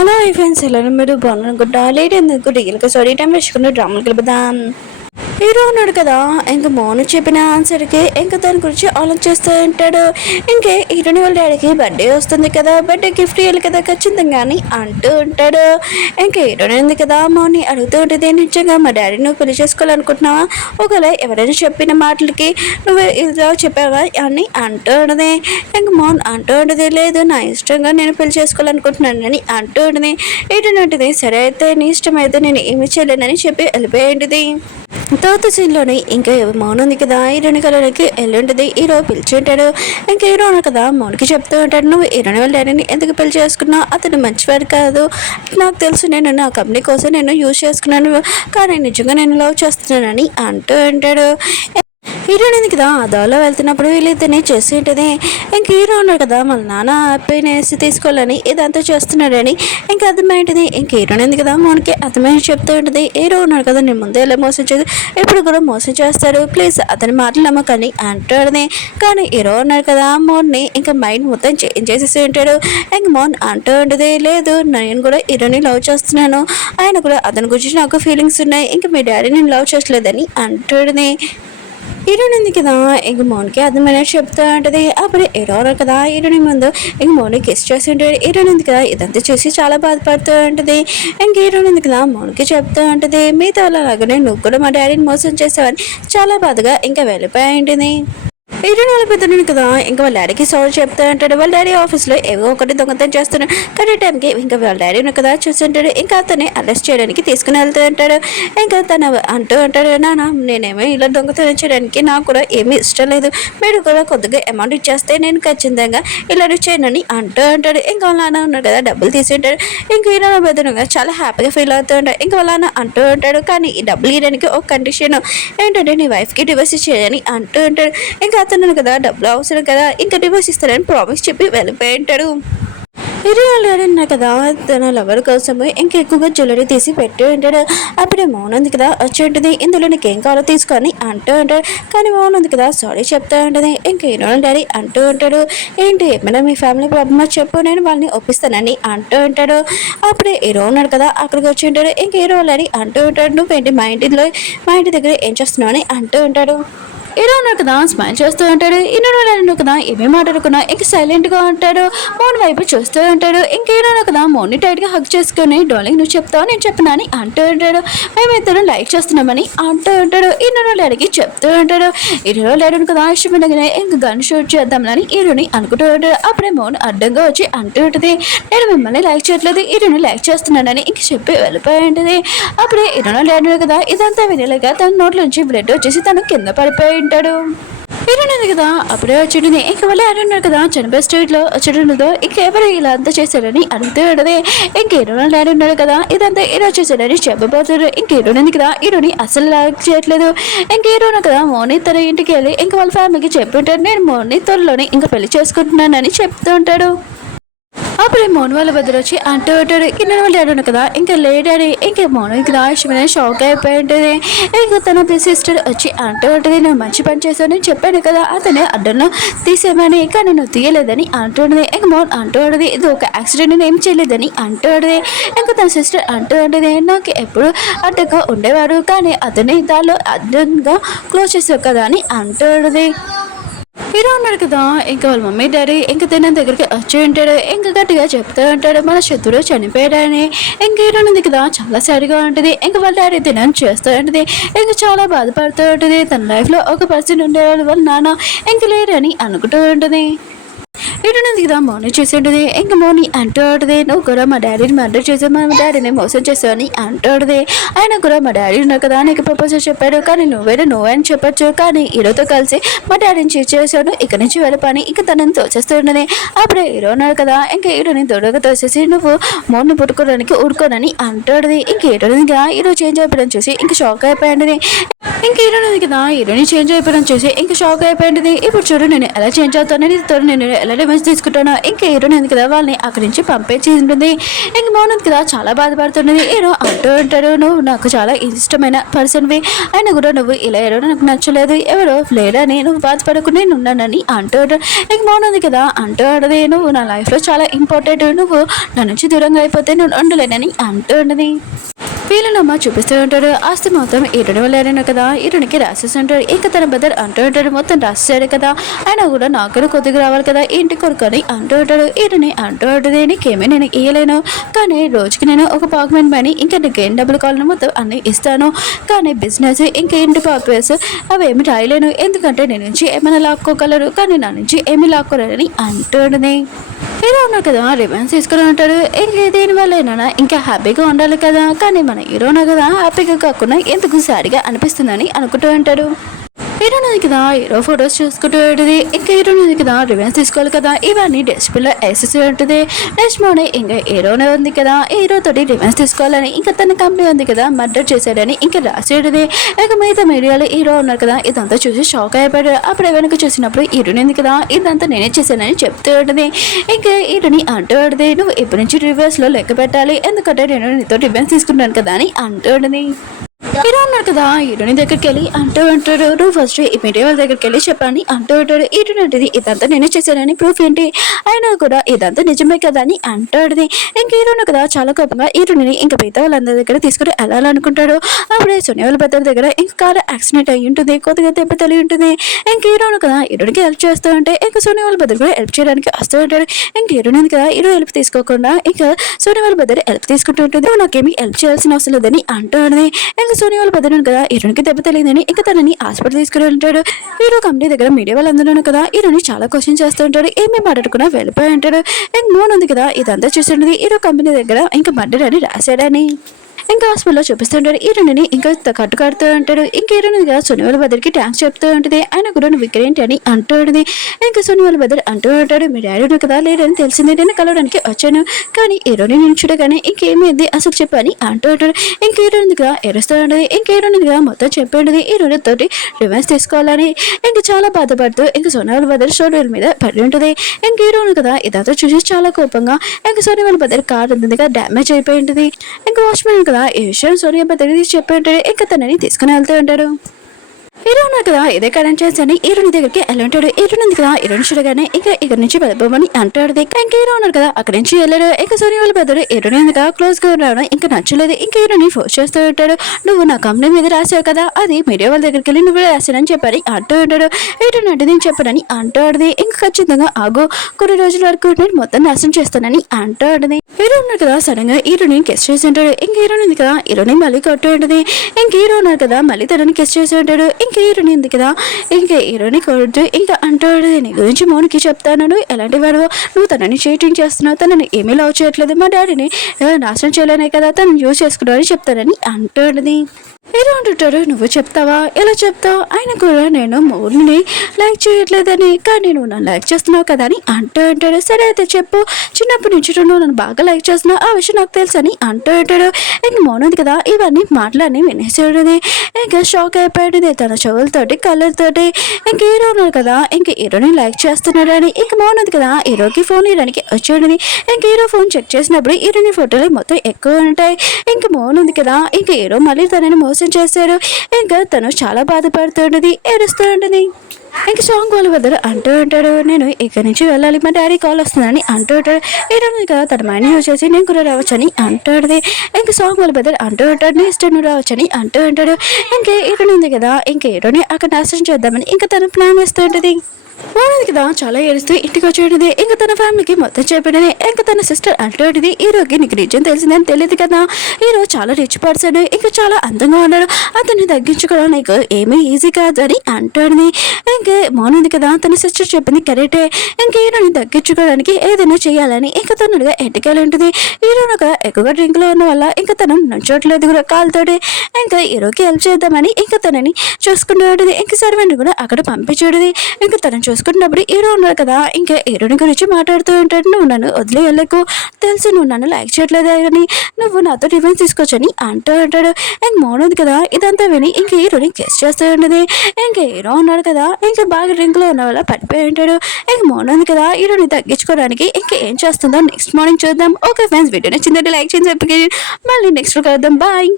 Hello friends, ఎలా మీరు బాగున్నారనుకుంటా. Late ఎందుకు డీల్గా సారీ టైం వేసుకున్న డ్రామాలు కలుపుదాం. హీరో ఉన్నాడు కదా, ఇంక మోను చెప్పిన ఆన్సర్కి ఇంకా దాని గురించి ఆలోచిస్తూ ఉంటాడు. ఇంకే హీరోని వాళ్ళ డాడీకి బర్త్డే వస్తుంది కదా, బర్త్డే గిఫ్ట్ ఇవ్వాలి కదా ఖచ్చితంగా అని అంటూ ఉంటాడు. ఇంకా హీరోని ఉంది కదా, మోని అడుగుతూ ఉంటుంది, నిజంగా మా డాడీ నువ్వు పెళ్లి చేసుకోవాలనుకుంటున్నావా? ఒకవేళ ఎవరైనా చెప్పిన మాటలకి నువ్వు ఇలా చెప్పావా అని అంటూ ఉండదు. ఇంక మోన్ అంటూ ఉండదు, లేదు నా ఇష్టంగా నేను పెళ్లి చేసుకోవాలనుకుంటున్నాను అని అంటూ ఉండదు. హీరోని ఉంటుంది, సరే అయితే నీ ఇష్టం అయితే నేను ఏమి చేయలేనని చెప్పి వెళ్ళిపోయింది. తర్వాత సీన్లోని ఇంకా మౌన్ ఉంది కదా, హీరోని కలర్కి వెళ్ళుంటుంది. హీరో పిలిచి ఉంటాడు. ఇంకా హీరో కదా మౌన్కి చెప్తూ ఉంటాడు, నువ్వు హీరోని వాళ్ళ డాడీని ఎందుకు పెళ్లి చేసుకున్నావు? అతను మంచివాడు కాదు, నాకు తెలుసు, నేను నా కంపెనీ కోసం నేను యూజ్ చేసుకున్నాను, కానీ నిజంగా నేను లవ్ చేస్తున్నానని అంటూ ఉంటాడు. హీరోయిన్ ఉంది కదా, అదోలో వెళ్తున్నప్పుడు వీళ్ళిద్దరిని చేసి ఉంటుంది. ఇంక హీరో ఉన్నాడు కదా, వాళ్ళ నాన్న హ్యాపీనెస్ తీసుకోవాలని ఇదంతా చేస్తున్నాడని ఇంకా అర్థమైంటుంది. ఇంక హీరోయిన్ ఉంది కదా, మనకి అర్థమైంది చెప్తూ ఉంటుంది. హీరో ఉన్నాడు కదా, నేను ముందే ఎలా మోసం చేసి ఇప్పుడు కూడా మోసం చేస్తాడు, ప్లీజ్ అతని మాటలు నమ్మకని అంటాడు. కానీ హీరో ఉన్నాడు కదా, మోన్ని ఇంకా మైండ్ మొత్తం చేంజ్ చేసేసి ఉంటాడు. ఇంక మోన్ అంటూ ఉంటుంది, లేదు నేను కూడా హీరోని లవ్ చేస్తున్నాను, ఆయన కూడా అతని గురించి నాకు ఫీలింగ్స్ ఉన్నాయి, ఇంకా మీ డాడీ నేను లవ్ చేయట్లేదని అంటాడు. హీరోయిన్ ఉంది కదా, ఇంక మౌన్కి అర్థమైనట్టు చెప్తూ ఉంటుంది. అప్పుడు హీరో కదా, హీరోని ముందు ఇంక మౌన్ కిస్ చేసి ఉంటాడు. హీరోయిన్ ఉంది కదా, ఇదంతా చూసి చాలా బాధపడుతూ ఉంటుంది. ఇంక హీరోయిన్ ఉంది కదా, మౌన్కి చెప్తూ ఉంటుంది, మీతో అలాగనే నువ్వు కూడా మా డాడీని మోసం చేసావని చాలా బాధగా ఇంకా వెళ్ళిపోయి ఉంటుంది. హీరోయిన్ వాళ్ళ పెద్దను కదా, ఇంకా వాళ్ళ డాడీకి సారీ చెప్తా ఉంటాడు. వాళ్ళ డాడీ ఆఫీస్లో ఏవో ఒకటి దొంగతనం చేస్తున్నాడు. కానీ టైంకి ఇంకా వాళ్ళ డాడీ కదా చూస్తుంటాడు. ఇంకా అతన్ని అరెస్ట్ చేయడానికి తీసుకుని వెళ్తూ ఉంటాడు. ఇంకా తను అంటూ ఉంటాడు, నాన్న నేనేమో ఇలా దొంగతనం చేయడానికి నాకు కూడా ఏమీ ఇష్టం లేదు, మీరు కూడా కొద్దిగా అమౌంట్ ఇచ్చేస్తే నేను ఖచ్చితంగా ఇలా చేయనని అంటూ ఉంటాడు. ఇంకా వాళ్ళ నాన్న ఉన్నాడు కదా, డబ్బులు తీసి ఉంటాడు. ఇంకా హీరో పెద్దనుగా చాలా హ్యాపీగా ఫీల్ అవుతూ ఉంటాడు. ఇంకా వాళ్ళ నాన్న అంటూ ఉంటాడు, కానీ ఈ డబ్బులు ఇవ్వడానికి ఒక కండిషన్ ఏంటంటే నీ వైఫ్కి డివోర్స్ చేయని అంటూ ఉంటాడు. ఇంకా అతను కదా డబ్బులు అవసరం కదా, ఇంకా డివోర్స్ ఇస్తారని ప్రామిస్ చెప్పి వెళ్ళిపోయి ఉంటాడు. హీరో అన్నా కదా, తన లవర్ కోసము ఇంకా ఎక్కువగా జ్యువెలరీ తీసి పెట్టి ఉంటాడు. అప్పుడే మౌన్ ఉంది కదా వచ్చి ఉంటుంది, ఇందులో నీకు ఏం కావాలో తీసుకొని అంటూ ఉంటాడు. కానీ మౌన్ ఉంది కదా సారీ చెప్తూ ఉంటుంది. ఇంకా హీరో డాడీ అంటూ ఉంటాడు, ఏంటి ఏమైనా మీ ఫ్యామిలీ ప్రాబ్లమ్ చెప్పు, నేను వాళ్ళని ఒప్పిస్తానని అంటూ ఉంటాడు. అప్పుడే హీరో ఉన్నాడు కదా అక్కడికి వచ్చి ఉంటాడు. ఇంకా హీరో డాడీ అంటూ ఉంటాడు, నువ్వేంటి మా ఇంటి దగ్గర ఏం చేస్తున్నావు అని అంటూ ఉంటాడు. హీరో ఉన్నాడు కదా స్మైల్ చేస్తూ ఉంటాడు. హీరో కదా ఏమేమి మాట్లాడుకున్నా ఇంక సైలెంట్గా ఉంటాడు. మౌన్ వైపు చూస్తూ ఉంటాడు. ఇంక హీరో కదా మౌన్ని టైట్గా హక్ చేసుకుని, డార్లింగ్ నువ్వు చెప్తావు నేను చెప్పనా అని అంటూ ఉంటాడు. మేమిద్దరం లైక్ చేస్తున్నామని అంటూ ఉంటాడు. హీరో డాడీకి చెప్తూ ఉంటాడు. హీరో డాడీ కదా ఇష్టమైనగానే ఇంక గన్ షూట్ చేద్దామని హీరోని అనుకుంటూ ఉంటాడు. అప్పుడే మౌన్ అడ్డంగా వచ్చి అంటూ ఉంటుంది, నేను మిమ్మల్ని లైక్ చేయట్లేదు, హీరోని లైక్ చేస్తున్నానని ఇంక చెప్పి వెళ్ళిపోయి ఉంటుంది. అప్పుడే హీరో డాడీ కదా ఇదంతా వినలేక తన నోట్ల నుంచి బ్లడ్ వచ్చేసి తను కింద పడిపోయి ఉంటాడు. హీరోయిన్ కదా అప్పుడే వచ్చింది. ఇంక వాళ్ళు ఆడున్నారు కదా చనిపోయే స్టేట్లో వచ్చేటతో ఇంక ఎవరు ఇలా అంతా చేశారని అడుగుతూ ఉండదు. ఇంక హీరోయిన్ డాడీ ఉన్నాడు కదా ఇదంతా హీరో చేశాడని చెప్పబోతాడు. ఇంక హీరోయిన్ కదా హీరోని అసలు లాక్ చేయట్లేదు. ఇంక హీరోయిన్ కదా మోని తన ఇంటికి వెళ్ళి ఇంక వాళ్ళ ఫ్యామిలీకి చెప్పి ఉంటాడు, నేను మోని త్వరలోనే ఇంకా పెళ్లి చేసుకుంటున్నానని చెప్తూ ఉంటాడు. అప్పుడే మౌన్ వాళ్ళ బదులు వచ్చి అంటూ ఉంటాడు. కింద వాళ్ళు డాడీ కదా ఇంకా లేడాడి ఇంకా మౌన్ ఇంకా ఇష్టమైన షాక్ అయిపోయి ఉంటుంది. ఇంకా తన సిస్టర్ వచ్చి అంటూ ఉంటుంది, నేను మంచి పని చేశాను నేను చెప్పాను కదా అతనే అడ్డంలో తీసేమని, కానీ నువ్వు తీయలేదని అంటుంది. ఇంక మౌన్ అంటూ ఉంటుంది, ఇది ఒక యాక్సిడెంట్ నేను ఏం చేయలేదని అంటూ ఉంటుంది. ఇంకా తన సిస్టర్ అంటూ ఉంటుంది, నాకు ఎప్పుడు అడ్డగా ఉండేవాడు కానీ అతని దానిలో అడ్డంగా క్లోజ్ చేసావు కదా అని అంటూ ఉంటుంది. హీరో ఉన్నాడు కదా ఇంకా వాళ్ళ మమ్మీ డాడీ ఇంకా తిన దగ్గరికి వచ్చి ఉంటాడు. ఇంకా గట్టిగా చెప్తూ ఉంటాడు, మన శత్రుడు చనిపోయాడని. ఇంక హీరో ఉంది కదా చాలా సారిగా ఉంటుంది. ఇంకా వాళ్ళ డాడీ తినని చేస్తూ ఉంటుంది. ఇంకా చాలా బాధపడుతూ ఉంటుంది. తన లైఫ్లో ఒక పర్సన్ ఉండేవాళ్ళు వాళ్ళ నాన్న ఇంక లేరని అనుకుంటూ ఉంటుంది. ఇటున్నది కదా మౌని చేసి ఉంటుంది. ఇంకా మౌని అంటూ ఉంటుంది, నువ్వు కూడా మా డాడీని మర్డర్ చేసావు, మా డాడీని మోసం చేసావు అని అంటూ ఉంటుంది. ఆయన కూడా మా డాడీ ఉన్నారు కదా నీకు ప్రపోజల్ చెప్పాడు, కానీ నువ్వే అని చెప్పచ్చు, కానీ హీరోతో కలిసి మా డాడీని చీట్ చేశాను, ఇక్కడి నుంచి వెళ్ళిపోని ఇంకా తనని తోచేస్తూ ఉన్నది. అప్పుడే హీరో ఉన్నాడు కదా ఇంకా హీరోని దొడగా తోసేసి నువ్వు మౌన్ని పుట్టుకోవడానికి ఊరుకోనని అంటాడు. ఇంక హీరోనిగా హీరో చేంజ్ అయిపోవడం చూసి ఇంక షాక్ అయిపోయింది. ఇంక హీరోని కదా హీరోని చేంజ్ అయిపోవడం చూసి ఇంక షాక్ అయిపోయింది. ఇప్పుడు చూడు నేను ఎలా చేంజ్ అవుతానని నేను ఎలానే రివెంజ్ తీసుకుంటాను. ఇంకా హీరోని ఉంది కదా వాళ్ళని అక్కడి నుంచి పంపించి ఉంటుంది. ఇంక మౌనం కదా చాలా బాధపడుతున్నది. హీరో అంటూ ఉంటాడు, నువ్వు నాకు చాలా ఇష్టమైన పర్సన్వి అయినా కూడా నువ్వు ఇలా ఎవరో నాకు నచ్చలేదు, ఎవరో లేడని నువ్వు బాధపడకుండా నేను ఉన్నానని అంటూ ఉంటాడు. ఇంక మౌనం ఉంది కదా అంటూ ఉండదు, నువ్వు నా లైఫ్లో చాలా ఇంపార్టెంట్, నువ్వు నా నుంచి దూరంగా అయిపోతే నేను ఉండలేనని అంటూ ఉండదు. వీళ్ళనమ్మ చూపిస్తూ ఉంటాడు. ఆస్తి మొత్తం ఈరుని వెళ్ళారను కదా, ఈరునికి రాసేసి ఉంటాడు. ఇంకా తన బదర్ అంటూ ఉంటాడు, మొత్తం రాసేసాడు కదా, అయినా కూడా నాకు కొద్దిగా రావాలి కదా ఇంటి కొడుకొని అంటూ ఉంటాడు. ఈరుని అంటూ ఉంటుంది, నీకేమీ నేను ఇయ్యలేను, కానీ రోజుకి నేను ఒక పాకెట్ మనీ ఇంకా నీకేం డబ్బులు కావాలని మొత్తం అన్నీ ఇస్తాను, కానీ బిజినెస్ ఇంకా ఇంటి పర్పస్ అవేమి రాయలేను, ఎందుకంటే నేను నుంచి ఏమైనా లాక్కోగలరు కానీ నా నుంచి ఏమి లాక్కోలేరని అంటూ ఉంటుంది. హీరో ఉన్నారు కదా రివెంజ్ తీసుకుని ఉంటాడు. ఇంకా దీనివల్ల ఏమైనా ఇంకా హ్యాపీగా ఉండాలి కదా, కానీ మన హీరోనా కదా హ్యాపీగా కాకుండా ఎందుకు సారిగా అనిపిస్తుందని అనుకుంటూ ఉంటాడు. హీరోనది కదా హీరో ఫొటోస్ చూసుకుంటూ ఉంటుంది. ఇంకా హీరోనది కదా రివెంజ్ తీసుకోవాలి కదా, ఇవన్నీ డస్ట్బిన్లో వేసేసి ఉంటుంది. నెక్స్ట్ మార్నింగ్ ఇంకా హీరోనే ఉంది కదా, హీరో తోటి రివెంజ్ తీసుకోవాలని ఇంకా తన కంపెనీ ఉంది కదా మర్డర్ చేశాడని ఇంకా రాసి ఉంటుంది. ఇక మిగతా మీడియాలో హీరో ఉన్నారు కదా ఇదంతా చూసి షాక్ అయిపోయాడు. అప్పుడు వెనక చూసినప్పుడు హీరోని ఉంది కదా ఇదంతా నేనే చేశానని చెప్తూ ఉంటుంది. ఇంకా హీరోని అంటూ ఉంటుంది, నువ్వు ఇప్పటి నుంచి రివర్స్లో లెక్క పెట్టాలి, ఎందుకంటే నేను నీతో రివెంజ్ తీసుకుంటాను కదా అని అంటూ ఉంటుంది. హీరో ఉన్నారు కదా హీరోని దగ్గరికి వెళ్ళి అంటూ ఉంటాడు, నువ్వు ఫస్ట్ ఈ మీడియా వాళ్ళ దగ్గరికి వెళ్ళి చెప్పని అంటూ ఉంటాడు. హీరోని అంటది, ఇదంతా నేనే చేశానని ప్రూఫ్ ఏంటి, అయినా కూడా ఇదంతా నిజమే కదా అని అంటాడుది. ఇంక హీరోను కదా చాలా కోపంగా హీరోని ఇంకా మిగతా వాళ్ళందరి దగ్గర తీసుకుని వెళ్ళాలనుకుంటాడు. అప్పుడే సోనియా వాళ్ళ పెద్దల దగ్గర ఇంకా కారు యాక్సిడెంట్ అయ్యి ఉంటుంది, కొద్దిగా దెబ్బ తగిలి ఉంటుంది. ఇంక హీరోను కదా హీరోనికి హెల్ప్ చేస్తూ ఉంటే ఇంకా సోనియా వాళ్ళ బదులు కూడా హెల్ప్ చేయడానికి వస్తూ ఉంటాడు. ఇంక హీరోని కదా హీరో హెల్ప్ తీసుకోకుండా ఇంకా సోనియా వాళ్ళ బదులు హెల్ప్ తీసుకుంటూ ఉంటుంది. నాకేమీ హెల్ప్ చేయాల్సిన అవసరం లేదని అంటాడు. ఇంకా సోనియా వాళ్ళ బదులు కదా హీరోనికి దెబ్బ తెలియదని ఇంకా తనని హాస్పిటల్ తీసుకుని ఉంటాడు. హీరో కంపెనీ దగ్గర మీడియా వాళ్ళందరూ కదా హీరోని చాలా క్వశ్చన్ చేస్తూ ఉంటాడు. ఏమేమి మాట్లాడకుండా వెళ్ళిపోయి ఉంటాడు. ఇంక మోన్ ఉంది కదా ఇదంతా చూస్తుండేది హీరో కంపెనీ దగ్గర ఇంకా మర్డర్ అని రాశాడని ఇంకా హాస్పిటల్లో చూపిస్తుంటాడు. హీరోని ఇంకా కట్టుకడుతూ ఉంటాడు. ఇంకా హీరోని సోని వాళ్ళ బద్దరికి థ్యాంక్స్ చెప్తూ ఉంటుంది. ఆయన కూడా నువ్వు ఇక్కడేంటి అని అంటూ ఉంటుంది. ఇంకా సోని వాళ్ళ బద్దరు అంటూ ఉంటాడు, మీ డాడీ కదా లేదని తెలిసింది, నేను కలవడానికి వచ్చాను, కానీ హీరోని నేను చూడగానే ఇంకేమైంది అసలు చెప్పని అంటూ ఉంటాడు. ఇంక హీరోనిగా ఎరుస్తూ ఉంటుంది. ఇంక హీరోనిగా మొత్తం చెప్పి ఉంటుంది హీరోని తోటి రివెంజ్ తీసుకోవాలని. ఇంకా చాలా బాధపడుతూ ఇంకా సోని వాళ్ళ బద్దరు షోల్డర్ మీద పడి ఉంటుంది. ఇంక హీరోని కదా ఇదంతా చూసి చాలా కోపంగా ఇంకా సోని వాళ్ళ బద్దరు కార్ ఉంది కదా డ్యామేజ్ అయిపోయి ఉంటుంది. ఇంకా వాచ్మెన్ కదా ఈ విషయం సోనియా బద్దరికి చెప్పి ఉంటాడు. ఇంకా తనని తీసుకుని వెళ్తూ ఉంటాడు. హీరో ఉన్నారు కదా ఇదే కరెంట్ చేసి హీరోని దగ్గరికి వెళ్ళి ఉంటాడు. హీరోని ఉంది కదా హీరోని చూడగానే ఇంకా ఇక్కడ నుంచి వెళ్ళిపోమని అంటాడు. ఇంకా హీరో ఉన్నారు కదా అక్కడి నుంచి వెళ్ళాడు. ఇంకా సోనియా వాళ్ళ బద్దరు హీరోని ఉంది కదా క్లోజ్ గా రావడం ఇంకా నచ్చలేదు. ఇంకా హీరోని ఫోర్స్ చేస్తూ ఉంటాడు, నువ్వు నా కంపెనీ మీద రాసావు కదా, అది మీడియా వాళ్ళ దగ్గరికి వెళ్ళి నువ్వు రాశానని చెప్పని అంటూ ఉంటాడు. హీరోని అంటే నేను చెప్పనని అంటాడు. ఇంకా ఖచ్చితంగా ఆగు, కొన్ని రోజుల వరకు నేను మొత్తం నాశనం చేస్తానని అంటాడు. హీరో ఉన్నారు కదా సడన్ గా హీరోని కిస్ చేసి ఉంటాడు. ఇంక హీరోని ఉంది కదా హీరోని మళ్ళీ కొట్టు ఉంటుంది. ఇంక హీరో ఉన్నారు కదా మళ్ళీ తనని కిస్ చేసి ఉంటాడు. ఇంకా హీరోని ఉంది కదా ఇంకా హీరోని కొడుతూ ఇంకా అంటాడు, నీ గురించి మౌనికి చెప్తాను, ఎలాంటి వాడు, నువ్వు తనని చీటింగ్ చేస్తున్నావు, తనని ఏమీ లవ్ చేయట్లేదు, మా డాడీని నాశనం చేయలేనే కదా తనని యూజ్ చేసుకున్నావని చెప్తానని అంటాడు. హీరో అంటుంటాడు, నువ్వు చెప్తావా, ఎలా చెప్తావు, ఆయన కూడా నేను మౌని లైక్ చేయట్లేదని, కానీ నువ్వు నన్ను లైక్ చేస్తున్నావు కదా అని అంటూ ఉంటాడు. సరే అయితే చెప్పు, చిన్నప్పటి నుంచి నువ్వు నన్ను బాగా లైక్ చేస్తున్నావు, ఆ విషయం నాకు తెలుసు అని అంటూ ఉంటాడు. ఇంక మౌనది కదా ఇవన్నీ మాటలన్నీ వినేసాడు. ఇంకా షాక్ అయిపోయాడు తన చెవులతోటి కళ్ళతోటి. ఇంక హీరో ఉన్నారు కదా ఇంక హీరోని లైక్ చేస్తున్నాడు అని ఇంక మౌనది కదా హీరోకి ఫోన్ ఇవ్వడానికి వచ్చాడు. ఇంక హీరో ఫోన్ చెక్ చేసినప్పుడు హీరోని ఫోటోలు మొత్తం ఎక్కువ ఉంటాయి. ఇంక మౌన్ ఉంది కదా ఇంక హీరో మళ్ళీ తనని మోసం చేశారు. ఇంకా తను చాలా బాధపడుతుంటది, ఏడుస్తూ ఉంటుంది. ఇంక సాంగ్ వాళ్ళ వద్దరు అంటూ ఉంటాడు, నేను ఇక్కడి నుంచి వెళ్ళాలి, మా డాడీ కాల్ వస్తుందని అంటూ ఉంటాడు. హీరోని కదా తన మైండ్ యూజ్ చేసి నేను కూడా రావచ్చని అంటాడు. ఇంకా సాంగ్ వాళ్ళ బద్దరు అంటూ ఉంటాడు, నీ ఇష్టం నువ్వు రావచ్చని అంటూ ఉంటాడు. ఇంకా హీరోని ఉంది కదా ఇంక హీరోని అక్కడ నాశనం చేద్దామని ఇంకా తన ప్లాన్ వేస్తూ ఉంటుంది. వాడిది కదా చాలా ఏడుస్తూ ఇంటికి వచ్చేటిది. ఇంకా తన ఫ్యామిలీకి మొత్తం చెప్పినది. ఇంకా తన సిస్టర్ అంటాడుది, హీరోకి నీకు నిజం తెలిసిందని తెలియదు కదా, హీరో చాలా రిచ్ పర్సన్, ఇంకా చాలా అందంగా ఉన్నాడు, అతన్ని తగ్గించుకోవడం నీకు ఏమీ ఈజీ కాదు అని అంటాడుది. ఇంకా మౌనుంది కదా తన సిస్టర్ చెప్పింది కరెక్టే, ఇంకా హీరోని తగ్గించుకోవడానికి ఏదైనా చేయాలని ఇంకా తనగా ఎట్టుకెళ్ళి ఉంటుంది. హీరోను ఒక ఎక్కువగా డ్రింక్ లో ఉన్న వల్ల ఇంకా తను నచ్చట్లేదు కూడా కాలుతోటి. ఇంకా హీరోకి హెల్ప్ చేద్దామని ఇంకా తనని చూసుకుంటూ ఉంటుంది. ఇంకా సర్వెంట్ కూడా అక్కడ పంపించేది. ఇంకా తనని చూసుకున్నప్పుడు హీరో ఉన్నారు కదా, ఇంకా హీరోని గురించి మాట్లాడుతూ ఉంటాడు. నువ్వు నన్ను వదిలేయలేకు, తెలుసు నువ్వు నన్ను లైక్ చేయట్లేదు అని, నువ్వు నాతో రివెంజ్ తీసుకొచ్చని అంటూ ఉంటాడు. ఇంక మౌనం ఉంది కదా, ఇదంతా విని ఇంక హీరోని గెస్ చేస్తూ ఉండదు. ఇంకా హీరో ఉన్నాడు కదా, ఇంకా బాగా డ్రింక్లో ఉన్న వల్ల పడిపోయి ఉంటాడు. ఇంక మౌనం ఉంది కదా, హీరోని తగ్గించుకోవడానికి ఇంకా ఏం చేస్తుందో నెక్స్ట్ మార్నింగ్ చూద్దాం. ఓకే ఫ్రెండ్స్, వీడియో నచ్చిందంటే లైక్ చేయండి, మళ్ళీ నెక్స్ట్ కలుద్దాం. బాయ్.